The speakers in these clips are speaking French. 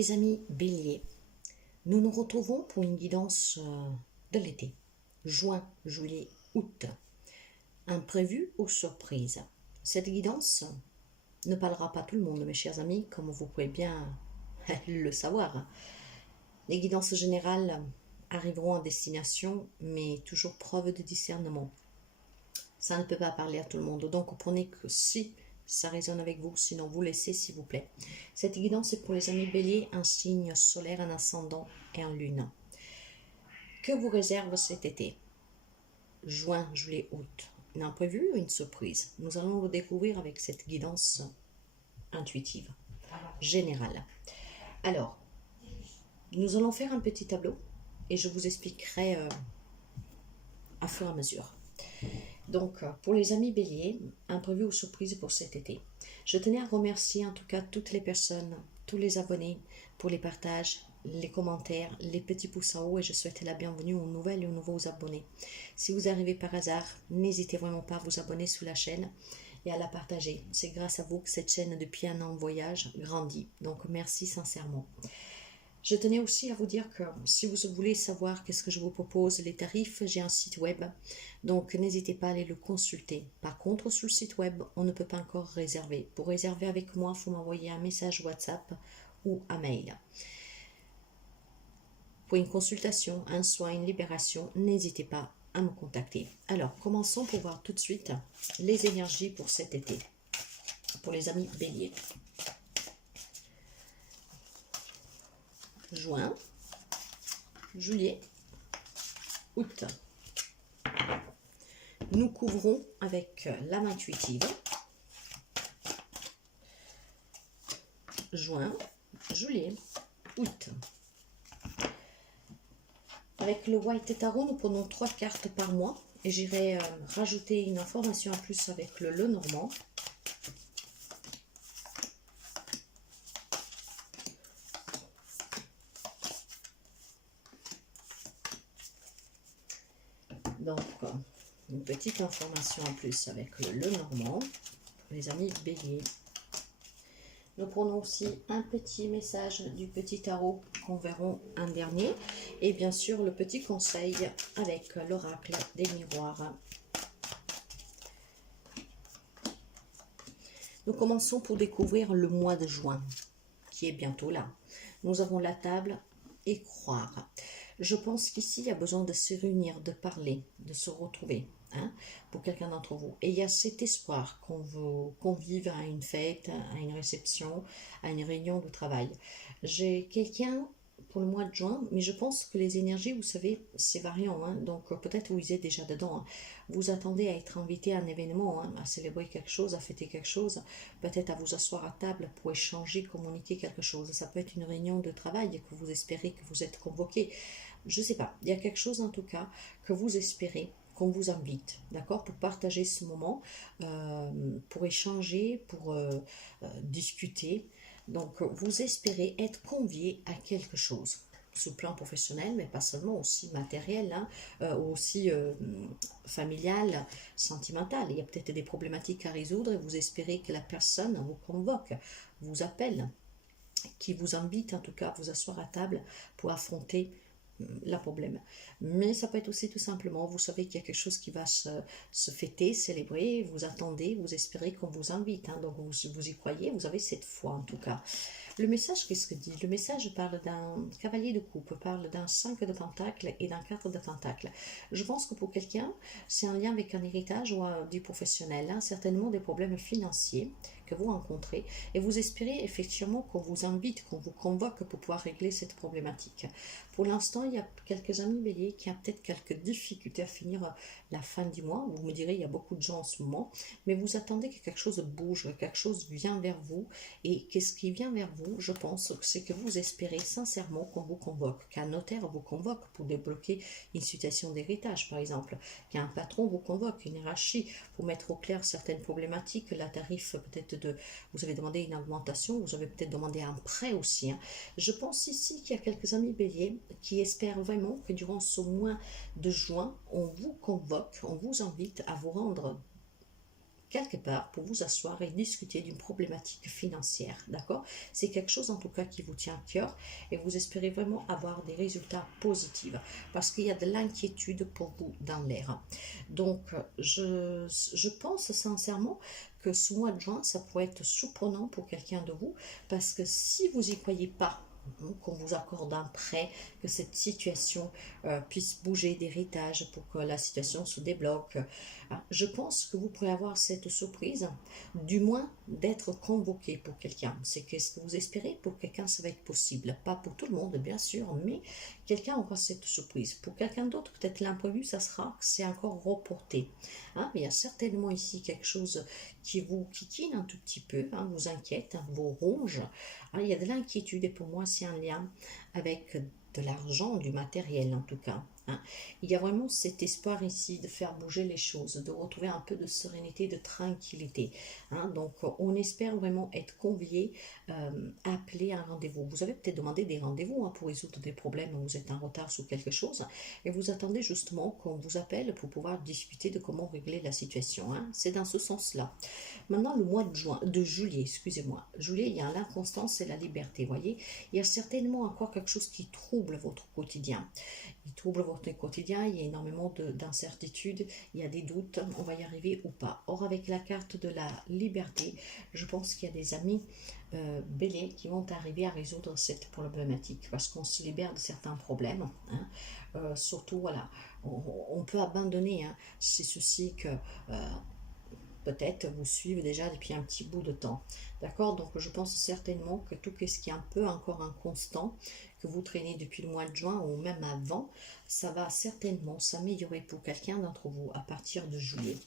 les amis béliers, nous nous retrouvons pour une guidance de l'été, juin, juillet, août. Imprévu ou surprise. Cette guidance ne parlera pas tout le monde, mes chers amis, comme vous pouvez bien le savoir. Les guidances générales arriveront à destination, mais toujours preuve de discernement. Ça ne peut pas parler à tout le monde, donc prenez que si ça résonne avec vous, sinon vous laissez s'il vous plaît. Cette guidance est pour les amis béliers, un signe solaire, un ascendant et un lune. Que vous réserve cet été? Juin, juillet, août. Une imprévue ou une surprise? Nous allons le découvrir avec cette guidance intuitive, générale. Alors, nous allons faire un petit tableau et je vous expliquerai à fur et à mesure. Donc, pour les amis béliers, imprévu ou surprise pour cet été. Je tenais à remercier en tout cas toutes les personnes, tous les abonnés pour les partages, les commentaires, les petits pouces en haut et je souhaite la bienvenue aux nouvelles et aux nouveaux abonnés. Si vous arrivez par hasard, n'hésitez vraiment pas à vous abonner sous la chaîne et à la partager. C'est grâce à vous que cette chaîne depuis un an en voyage grandit. Donc, merci sincèrement. Je tenais aussi à vous dire que si vous voulez savoir qu'est-ce que je vous propose, les tarifs, j'ai un site web, donc n'hésitez pas à aller le consulter. Par contre, sur le site web, on ne peut pas encore réserver. Pour réserver avec moi, il faut m'envoyer un message WhatsApp ou un mail. Pour une consultation, un soin, une libération, n'hésitez pas à me contacter. Alors, commençons pour voir tout de suite les énergies pour cet été, pour les amis béliers. Juin, juillet, août. Nous couvrons avec l'âme intuitive. Juin, juillet, août. Avec le White Tarot, nous prenons 3 cartes par mois et j'irai rajouter une information en plus avec le Lenormand. Donc, une petite information en plus avec le Lenormand pour les amis béliers. Nous prenons aussi un petit message du petit tarot qu'on verra un dernier. Et bien sûr, le petit conseil avec l'oracle des miroirs. Nous commençons pour découvrir le mois de juin, qui est bientôt là. Nous avons la table et croire. Je pense qu'ici, il y a besoin de se réunir, de parler, de se retrouver, hein, pour quelqu'un d'entre vous. Et il y a cet espoir qu'on vous convive à une fête, à une réception, à une réunion de travail. J'ai quelqu'un pour le mois de juin, mais je pense que les énergies, vous savez, c'est variant, hein, donc peut-être vous êtes déjà dedans. Hein. Vous attendez à être invité à un événement, hein, à célébrer quelque chose, à fêter quelque chose, peut-être à vous asseoir à table pour échanger, communiquer quelque chose. Ça peut être une réunion de travail que vous espérez que vous êtes convoqué. Je ne sais pas, il y a quelque chose en tout cas que vous espérez, qu'on vous invite, d'accord, pour partager ce moment, pour échanger, pour discuter. Donc, vous espérez être convié à quelque chose, sur le plan professionnel, mais pas seulement, aussi matériel, hein, aussi familial, sentimental. Il y a peut-être des problématiques à résoudre et vous espérez que la personne vous convoque, vous appelle, qui vous invite en tout cas à vous asseoir à table pour affronter la problème. Mais ça peut être aussi tout simplement, vous savez qu'il y a quelque chose qui va se fêter, célébrer, vous attendez, vous espérez qu'on vous invite, hein, donc vous y croyez, vous avez cette foi en tout cas. Le message, qu'est-ce que dit? Le message parle d'un cavalier de coupe, parle d'un 5 de pentacles et d'un 4 de pentacles. Je pense que pour quelqu'un, c'est un lien avec un héritage ou un vie professionnelle, hein, certainement des problèmes financiers que vous rencontrez et vous espérez effectivement qu'on vous invite, qu'on vous convoque pour pouvoir régler cette problématique. Pour l'instant, il y a quelques amis béliers qui ont peut-être quelques difficultés à finir la fin du mois. Vous me direz, il y a beaucoup de gens en ce moment, mais vous attendez que quelque chose bouge, que quelque chose vient vers vous. Et qu'est-ce qui vient vers vous? Je pense que c'est que vous espérez sincèrement qu'on vous convoque, qu'un notaire vous convoque pour débloquer une situation d'héritage, par exemple, qu'un patron vous convoque, une hiérarchie, pour mettre au clair certaines problématiques, la tarif peut-être vous avez demandé une augmentation, vous avez peut-être demandé un prêt aussi. Hein. Je pense ici qu'il y a quelques amis béliers qui espèrent vraiment que durant ce mois de juin, on vous convoque, on vous invite à vous rendre quelque part pour vous asseoir et discuter d'une problématique financière, d'accord? C'est quelque chose en tout cas qui vous tient à cœur et vous espérez vraiment avoir des résultats positifs parce qu'il y a de l'inquiétude pour vous dans l'air. Donc, je pense sincèrement que ce mois de juin, ça pourrait être surprenant pour quelqu'un de vous parce que si vous n'y croyez pas, qu'on vous accorde un prêt, que cette situation puisse bouger d'héritage pour que la situation se débloque. Je pense que vous pourrez avoir cette surprise, du moins d'être convoqué pour quelqu'un. C'est qu'est-ce que vous espérez pour quelqu'un, ça va être possible. Pas pour tout le monde, bien sûr, mais quelqu'un aura cette surprise. Pour quelqu'un d'autre, peut-être l'imprévu, ça sera que c'est encore reporté. Hein, mais il y a certainement ici quelque chose qui vous kikine un tout petit peu, hein, vous inquiète, hein, vous ronge. Alors, il y a de l'inquiétude et pour moi, c'est un lien avec de l'argent, du matériel en tout cas. Hein. Il y a vraiment cet espoir ici de faire bouger les choses, de retrouver un peu de sérénité, de tranquillité. Hein. Donc, on espère vraiment être convié, appeler un rendez-vous. Vous avez peut-être demandé des rendez-vous hein, pour résoudre des problèmes, vous êtes en retard sur quelque chose et vous attendez justement qu'on vous appelle pour pouvoir discuter de comment régler la situation. Hein. C'est dans ce sens-là. Maintenant, le mois de juillet, excusez-moi. Juillet, il y a l'inconstance et la liberté, voyez. Il y a certainement encore quelque chose qui trouble votre quotidien. Il trouble votre quotidien, il y a énormément d'incertitudes, il y a des doutes, on va y arriver ou pas. Or, avec la carte de la liberté, je pense qu'il y a des amis béliers qui vont arriver à résoudre cette problématique parce qu'on se libère de certains problèmes. Hein. Surtout, voilà, on peut abandonner hein, ces soucis que... peut-être vous suivent déjà depuis un petit bout de temps. D'accord? Donc je pense certainement que tout ce qui est un peu encore inconstant, que vous traînez depuis le mois de juin ou même avant, ça va certainement s'améliorer pour quelqu'un d'entre vous à partir de juillet.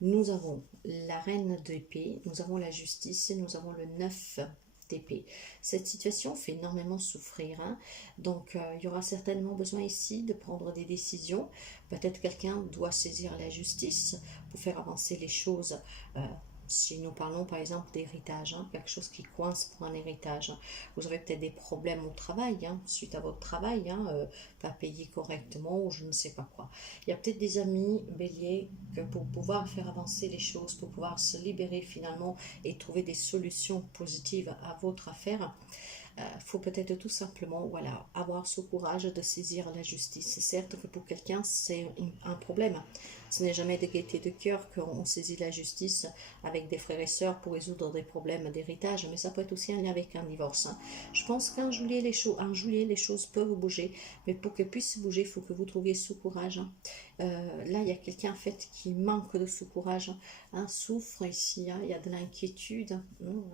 Nous avons la reine d'épée, nous avons la justice et nous avons le 9 d'épée. Cette situation fait énormément souffrir. Hein. Donc, il y aura certainement besoin ici de prendre des décisions. Peut-être quelqu'un doit saisir la justice pour faire avancer les choses. Si nous parlons par exemple d'héritage, hein, quelque chose qui coince pour un héritage, vous avez peut-être des problèmes au travail, hein, suite à votre travail, hein, pas payé correctement ou je ne sais pas quoi. Il y a peut-être des amis béliers que pour pouvoir faire avancer les choses, pour pouvoir se libérer finalement et trouver des solutions positives à votre affaire, faut peut-être tout simplement voilà, avoir ce courage de saisir la justice. Certes que pour quelqu'un c'est un problème. Ce n'est jamais de gaieté de cœur qu'on saisit la justice avec des frères et sœurs pour résoudre des problèmes d'héritage, mais ça peut être aussi un lien avec un divorce. Hein. Je pense qu'en juillet, les choses peuvent bouger, mais pour qu'elles puissent bouger, il faut que vous trouviez ce courage. Hein. Là, il y a quelqu'un en fait qui manque de ce courage, hein, souffre ici, hein, il y a de l'inquiétude, hein,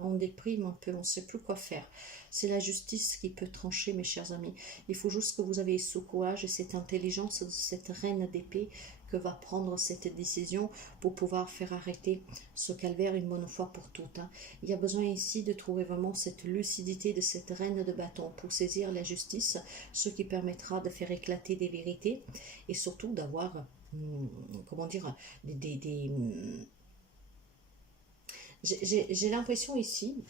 on déprime un peu, on ne sait plus quoi faire. C'est la justice qui peut trancher, mes chers amis. Il faut juste que vous ayez ce courage et cette intelligence de cette reine d'épée que va prendre cette décision pour pouvoir faire arrêter ce calvaire une bonne fois pour toutes. Hein. Il y a besoin ici de trouver vraiment cette lucidité de cette reine de bâton pour saisir la justice, ce qui permettra de faire éclater des vérités et surtout d'avoir, comment dire, j'ai l'impression ici,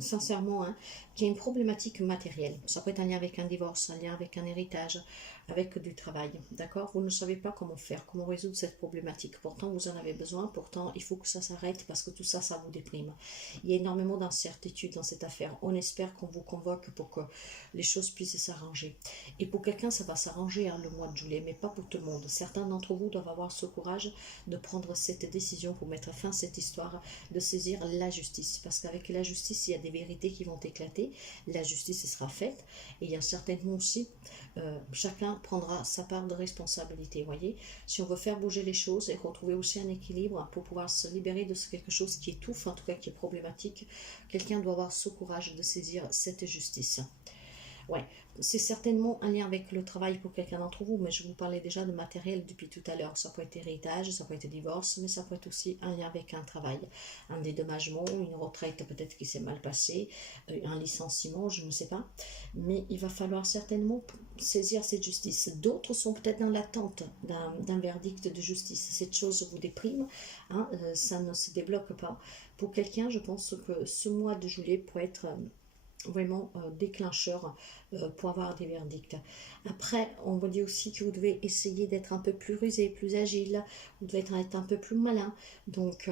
sincèrement, hein, qu'il y a une problématique matérielle. Ça peut être un lien avec un divorce, un lien avec un héritage, avec du travail, d'accord? Vous ne savez pas comment faire, comment résoudre cette problématique. Pourtant, vous en avez besoin, pourtant, il faut que ça s'arrête parce que tout ça, ça vous déprime. Il y a énormément d'incertitudes dans cette affaire. On espère qu'on vous convoque pour que les choses puissent s'arranger. Et pour quelqu'un, ça va s'arranger hein, le mois de juillet, mais pas pour tout le monde. Certains d'entre vous doivent avoir ce courage de prendre cette décision pour mettre fin à cette histoire, de saisir la justice. Parce qu'avec la justice, il y a des vérités qui vont éclater. La justice sera faite. Et il y a certainement aussi, chacun prendra sa part de responsabilité, voyez. Si on veut faire bouger les choses et retrouver aussi un équilibre pour pouvoir se libérer de quelque chose qui étouffe, en tout cas qui est problématique, quelqu'un doit avoir ce courage de saisir cette justice. Ouais, c'est certainement un lien avec le travail pour quelqu'un d'entre vous, mais je vous parlais déjà de matériel depuis tout à l'heure. Ça peut être héritage, ça peut être divorce, mais ça peut être aussi un lien avec un travail, un dédommagement, une retraite peut-être qui s'est mal passée, un licenciement, je ne sais pas. Mais il va falloir certainement saisir cette justice. D'autres sont peut-être dans l'attente d'un verdict de justice. Cette chose vous déprime, hein, ça ne se débloque pas. Pour quelqu'un, je pense que ce mois de juillet peut être vraiment déclencheur pour avoir des verdicts. Après, on vous dit aussi que vous devez essayer d'être un peu plus rusé, plus agile, vous devez être un peu plus malin. Donc,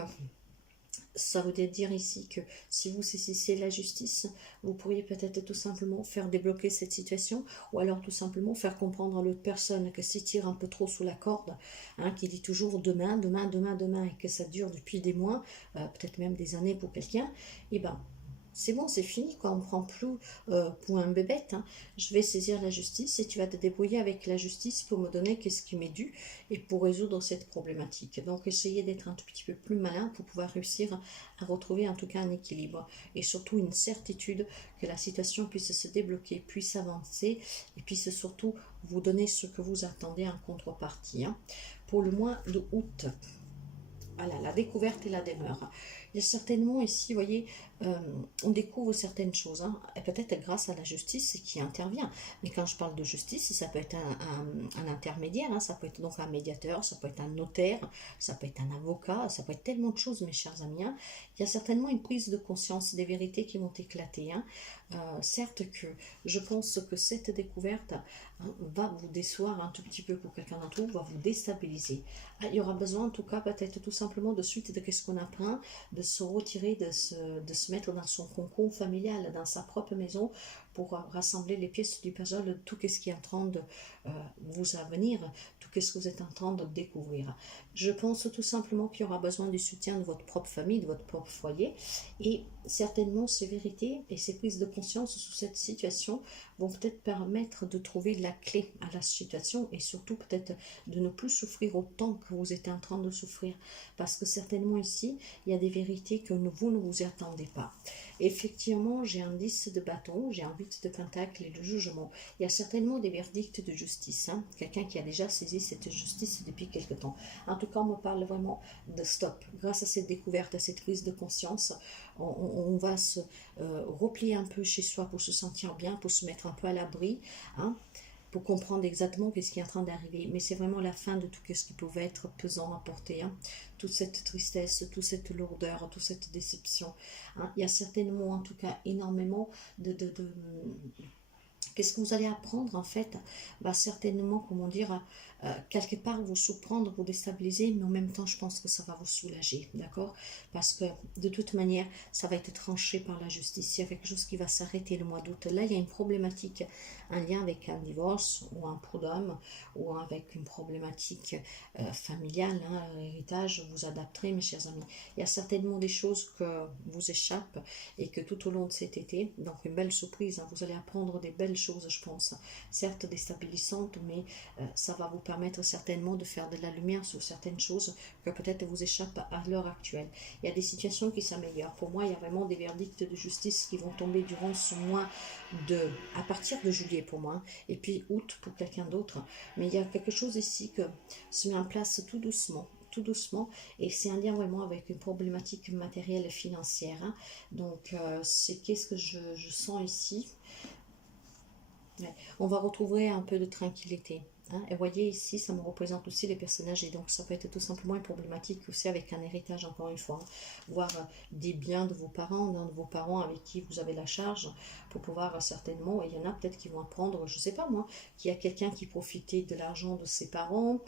ça veut dire ici que si vous saisissez la justice, vous pourriez peut-être tout simplement faire débloquer cette situation ou alors tout simplement faire comprendre à l'autre personne que s'il tire un peu trop sous la corde, hein, qui dit toujours demain, demain, demain, demain et que ça dure depuis des mois, peut-être même des années pour quelqu'un, et ben c'est bon, c'est fini, quoi. On ne prend plus pour un bébête, hein. Je vais saisir la justice et tu vas te débrouiller avec la justice pour me donner qu'est-ce qui m'est dû et pour résoudre cette problématique. Donc, essayez d'être un tout petit peu plus malin pour pouvoir réussir à retrouver en tout cas un équilibre et surtout une certitude que la situation puisse se débloquer, puisse avancer et puisse surtout vous donner ce que vous attendez en contrepartie, hein. Pour le mois de août, voilà, la découverte et la demeure. Il y a certainement ici, vous voyez, on découvre certaines choses, hein, et peut-être grâce à la justice qui intervient. Mais quand je parle de justice, ça peut être un intermédiaire, hein, ça peut être donc un médiateur, ça peut être un notaire, ça peut être un avocat, ça peut être tellement de choses, mes chers amis, hein. Il y a certainement une prise de conscience des vérités qui vont éclater, hein. Certes que je pense que cette découverte, hein, va vous décevoir un tout petit peu pour quelqu'un d'entre vous, va vous déstabiliser. Ah, il y aura besoin en tout cas peut-être tout simplement de suite de qu'est-ce qu'on apprend, de se retirer, de se mettre dans son cocon familial, dans sa propre maison, pour rassembler les pièces du puzzle de tout ce qui est en train de vous avenir, tout ce que vous êtes en train de découvrir. Je pense tout simplement qu'il y aura besoin du soutien de votre propre famille, de votre propre foyer, et certainement ces vérités et ces prises de conscience sous cette situation vont peut-être permettre de trouver la clé à la situation et surtout peut-être de ne plus souffrir autant que vous êtes en train de souffrir. Parce que certainement ici, il y a des vérités que vous ne vous y attendez pas. Effectivement, j'ai un 10 de bâton, j'ai un 8 de pentacle et de jugement. Il y a certainement des verdicts de justice, hein. Quelqu'un qui a déjà saisi cette justice depuis quelque temps. En tout cas, on me parle vraiment de stop. Grâce à cette découverte, à cette prise de conscience, on va se replier un peu chez soi pour se sentir bien, pour se mettre un peu à l'abri, hein, pour comprendre exactement ce qui est en train d'arriver. Mais c'est vraiment la fin de tout ce qui pouvait être pesant à porter, hein. Toute cette tristesse, toute cette lourdeur, toute cette déception, hein. Il y a certainement, en tout cas, énormément de qu'est-ce que vous allez apprendre en fait? Bah, certainement, comment dire, quelque part vous surprendre, vous déstabiliser, mais en même temps, je pense que ça va vous soulager, d'accord? Parce que de toute manière, ça va être tranché par la justice. Il y a quelque chose qui va s'arrêter le mois d'août. Là, il y a une problématique, un lien avec un divorce ou un prud'homme ou avec une problématique familiale, hein, l'héritage, vous adapterez, mes chers amis. Il y a certainement des choses que vous échappent et que tout au long de cet été, donc une belle surprise, hein, vous allez apprendre des belles choses, je pense, certes déstabilisantes, mais ça va vous permettre certainement de faire de la lumière sur certaines choses que peut-être vous échappent à l'heure actuelle. Il y a des situations qui s'améliorent. Pour moi, il y a vraiment des verdicts de justice qui vont tomber durant ce mois à partir de juillet pour moi, hein, et puis août pour quelqu'un d'autre. Mais il y a quelque chose ici que se met en place tout doucement, et c'est un lien vraiment avec une problématique matérielle et financière, hein. Donc, c'est qu'est-ce que je sens ici. Ouais. On va retrouver un peu de tranquillité, hein. Et voyez ici, ça me représente aussi les personnages, et donc ça peut être tout simplement une problématique aussi avec un héritage, encore une fois, hein. Voir des biens de vos parents, d'un de vos parents avec qui vous avez la charge, pour pouvoir certainement, et il y en a peut-être qui vont apprendre, je ne sais pas moi, qu'il y a quelqu'un qui profitait de l'argent de ses parents,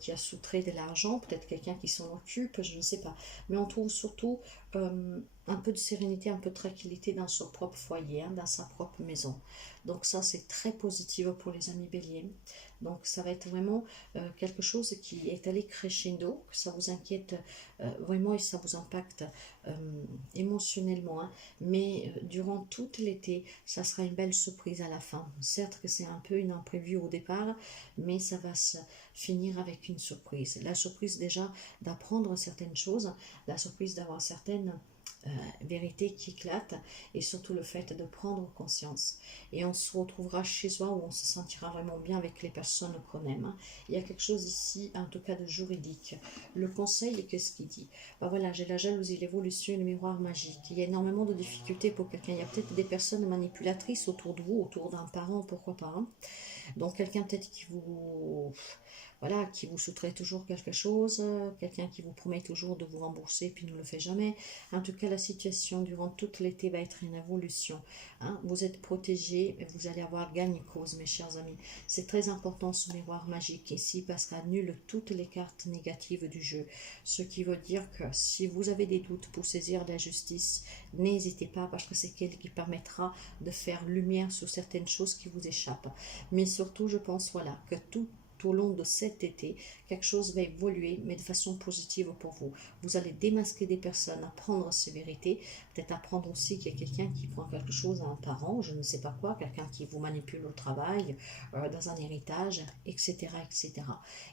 qui a soutrait de l'argent, peut-être quelqu'un qui s'en occupe, je ne sais pas. Mais on trouve surtout un peu de sérénité, un peu de tranquillité dans son propre foyer, hein, dans sa propre maison. Donc ça, c'est très positif pour les amis béliers. Donc ça va être vraiment quelque chose qui est allé crescendo, que ça vous inquiète vraiment et ça vous impacte émotionnellement, hein. Mais durant tout l'été, ça sera une belle surprise à la fin. Certes que c'est un peu une imprévue au départ, mais ça va se finir avec une surprise. La surprise déjà d'apprendre certaines choses, la surprise d'avoir certaines vérités qui éclatent, et surtout le fait de prendre conscience. Et on se retrouvera chez soi où on se sentira vraiment bien avec les personnes qu'on aime, hein. Il y a quelque chose ici, en tout cas de juridique. Le conseil, qu'est-ce qu'il dit? Ben voilà, j'ai la jalousie, l'évolution et le miroir magique. Il y a énormément de difficultés pour quelqu'un. Il y a peut-être des personnes manipulatrices autour de vous, autour d'un parent, pourquoi pas, hein. Donc quelqu'un peut-être qui vous voilà, qui vous souhaiterait toujours quelque chose, quelqu'un qui vous promet toujours de vous rembourser puis ne le fait jamais. En tout cas, la situation durant tout l'été va être une évolution. Hein. Vous êtes protégés et vous allez avoir gagne cause, mes chers amis. C'est très important ce miroir magique ici parce qu'il annule toutes les cartes négatives du jeu. Ce qui veut dire que si vous avez des doutes pour saisir la justice, n'hésitez pas parce que c'est elle qui permettra de faire lumière sur certaines choses qui vous échappent. Mais surtout, je pense voilà, que tout au long de cet été, quelque chose va évoluer, mais de façon positive pour vous. Vous allez démasquer des personnes, apprendre ces vérités, peut-être apprendre aussi qu'il y a quelqu'un qui prend quelque chose à un parent, je ne sais pas quoi, quelqu'un qui vous manipule au travail, dans un héritage, etc., etc.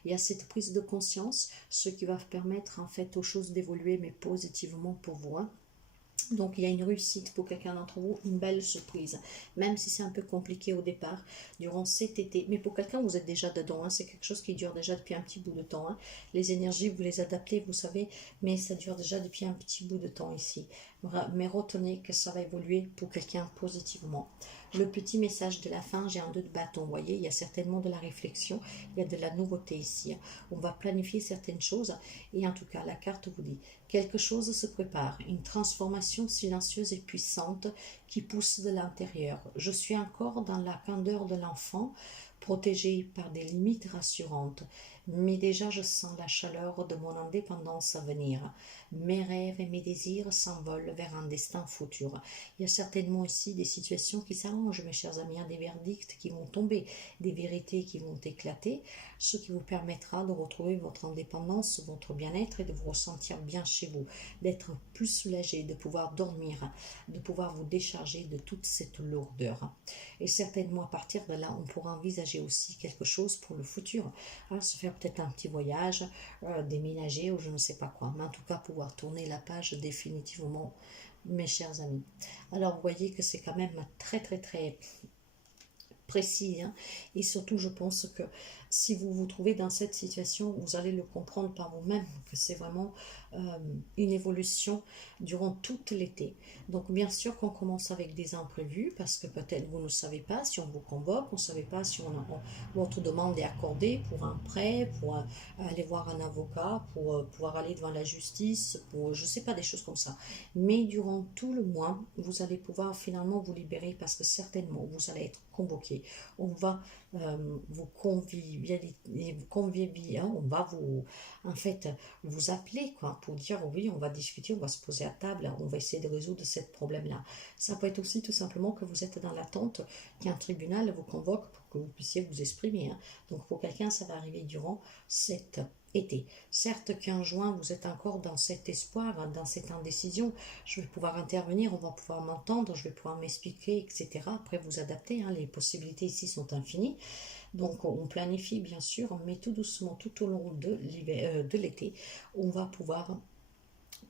Il y a cette prise de conscience, ce qui va permettre en fait aux choses d'évoluer, mais positivement pour vous. Hein. Donc il y a une réussite pour quelqu'un d'entre vous, une belle surprise, même si c'est un peu compliqué au départ, durant cet été. Mais pour quelqu'un, vous êtes déjà dedans, hein. C'est quelque chose qui dure déjà depuis un petit bout de temps. Hein. Les énergies, vous les adaptez, vous savez, mais ça dure déjà depuis un petit bout de temps ici. Mais retenez que ça va évoluer pour quelqu'un positivement. Le petit message de la fin, j'ai un 2 de bâton, vous voyez, il y a certainement de la réflexion, il y a de la nouveauté ici. On va planifier certaines choses et en tout cas, la carte vous dit, quelque chose se prépare, une transformation silencieuse et puissante qui pousse de l'intérieur. Je suis encore dans la candeur de l'enfant, protégé par des limites rassurantes, mais déjà je sens la chaleur de mon indépendance à venir. Mes rêves et mes désirs s'envolent vers un destin futur. Il y a certainement ici des situations qui s'arrangent, mes chers amis, des verdicts qui vont tomber, des vérités qui vont éclater, ce qui vous permettra de retrouver votre indépendance, votre bien-être et de vous ressentir bien chez vous, d'être plus soulagé, de pouvoir dormir, de pouvoir vous décharger de toute cette lourdeur. Et certainement à partir de là, on pourra envisager aussi quelque chose pour le futur. Alors, se faire peut-être un petit voyage, déménager ou je ne sais pas quoi. Mais en tout cas, pouvoir tourner la page définitivement, mes chers amis. Alors, vous voyez que c'est quand même très, très, très précis. Hein. Et surtout, je pense que si vous vous trouvez dans cette situation, vous allez le comprendre par vous-même, que c'est vraiment une évolution durant tout l'été. Donc, bien sûr qu'on commence avec des imprévus, parce que peut-être vous ne savez pas si on vous convoque, on ne savait pas si votre demande est accordée pour un prêt, pour aller voir un avocat, pour pouvoir aller devant la justice, pour, je ne sais pas, des choses comme ça. Mais durant tout le mois, vous allez pouvoir finalement vous libérer, parce que certainement, vous allez être convoqué. On va vous convivier, hein, on va vous, en fait, vous appeler, quoi, pour dire oui, on va discuter, on va se poser à table, on va essayer de résoudre ce problème-là. Ça peut être aussi tout simplement que vous êtes dans l'attente qu'un tribunal vous convoque pour que vous puissiez vous exprimer. Hein. Donc pour quelqu'un, ça va arriver durant cet été. Certes qu'en juin, vous êtes encore dans cet espoir, dans cette indécision. Je vais pouvoir intervenir, on va pouvoir m'entendre, je vais pouvoir m'expliquer, etc. Après, vous adapter, hein, les possibilités ici sont infinies. Donc, on planifie, bien sûr, mais tout doucement, tout au long de l'été, on va pouvoir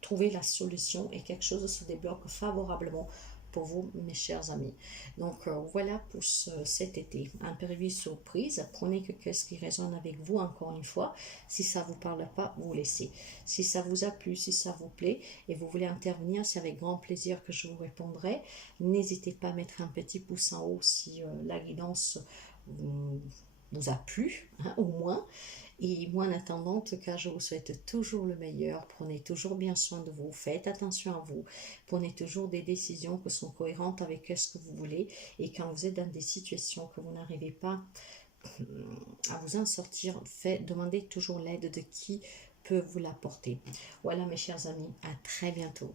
trouver la solution et quelque chose se débloque favorablement pour vous, mes chers amis. Donc, voilà pour cet été. Imprévu surprise. Prenez que ce qui résonne avec vous, encore une fois. Si ça ne vous parle pas, vous laissez. Si ça vous a plu, si ça vous plaît et vous voulez intervenir, c'est avec grand plaisir que je vous répondrai. N'hésitez pas à mettre un petit pouce en haut si la guidance vous a plu, hein, au moins. Et moi, en attendant, en tout cas, je vous souhaite toujours le meilleur. Prenez toujours bien soin de vous. Faites attention à vous. Prenez toujours des décisions qui sont cohérentes avec ce que vous voulez. Et quand vous êtes dans des situations que vous n'arrivez pas à vous en sortir, demandez toujours l'aide de qui peut vous l'apporter. Voilà, mes chers amis. À très bientôt.